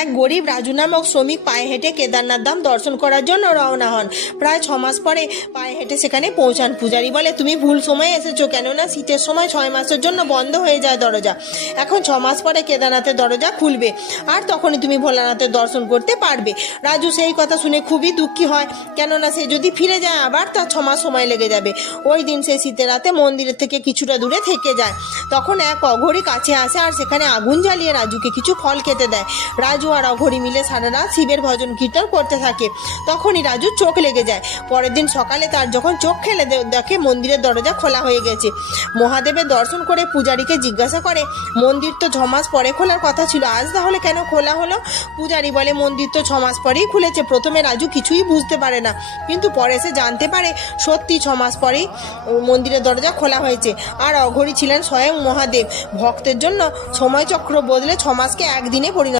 এক গরিব রাজু নামক শ্রমিক পায়ে হেঁটে কেদারনাথ ধাম দর্শন করার জন্য রওনা হন। প্রায় 6 মাস পরে পায়ে হেঁটে সেখানে পৌঁছান। পূজারী বলে, তুমি ভুল সময়ে এসেছো, কেননা শীতের সময় 6 মাসের জন্য বন্ধ হয়ে যায় দরজা। এখন 6 মাস পরে কেদারনাথের দরজা খুলবে, আর তখনই তুমি ভোলানাথের দর্শন করতে পারবে। রাজু সেই কথা শুনে খুবই দুঃখী হয়, কেননা সে যদি ফিরে যায় আবার তার 6 মাস সময় লেগে যাবে। ওই দিন সে শীতের রাতে মন্দিরের থেকে কিছুটা দূরে থেকে যায়। তখন এক অঘরী কাছে আসে আর সেখানে আগুন জ্বালিয়ে রাজুকে কিছু ফল খেতে দেয়। রাজু আর অঘরী মিলে সারা রাত শিবের ভজন কীর্তন করতে থাকে। তখনই রাজুর চোখ লেগে যায়। পরের দিন সকালে তার যখন চোখ খেলে দেখে মন্দিরের দরজা খোলা হয়ে গেছে। মহাদেবের দর্শন করে পূজারীকে জিজ্ঞাসা করে, মন্দির তো 6 মাস পরে খোলার কথা ছিল, আজ তাহলে কেন খোলা হলো? পূজারী বলে, মন্দির তো 6 মাস পরেই খুলেছে। প্রথমে রাজু কিছুই বুঝতে পারে না, কিন্তু পরে সে জানতে পারে সত্যি 6 মাস পরেই মন্দিরের দরজা খোলা হয়েছে। আর অঘরী ছিলেন স্বয়ং মহাদেব। ভক্তের জন্য সময়চক্র বদলে 6 মাসকে একদিনে পরিণত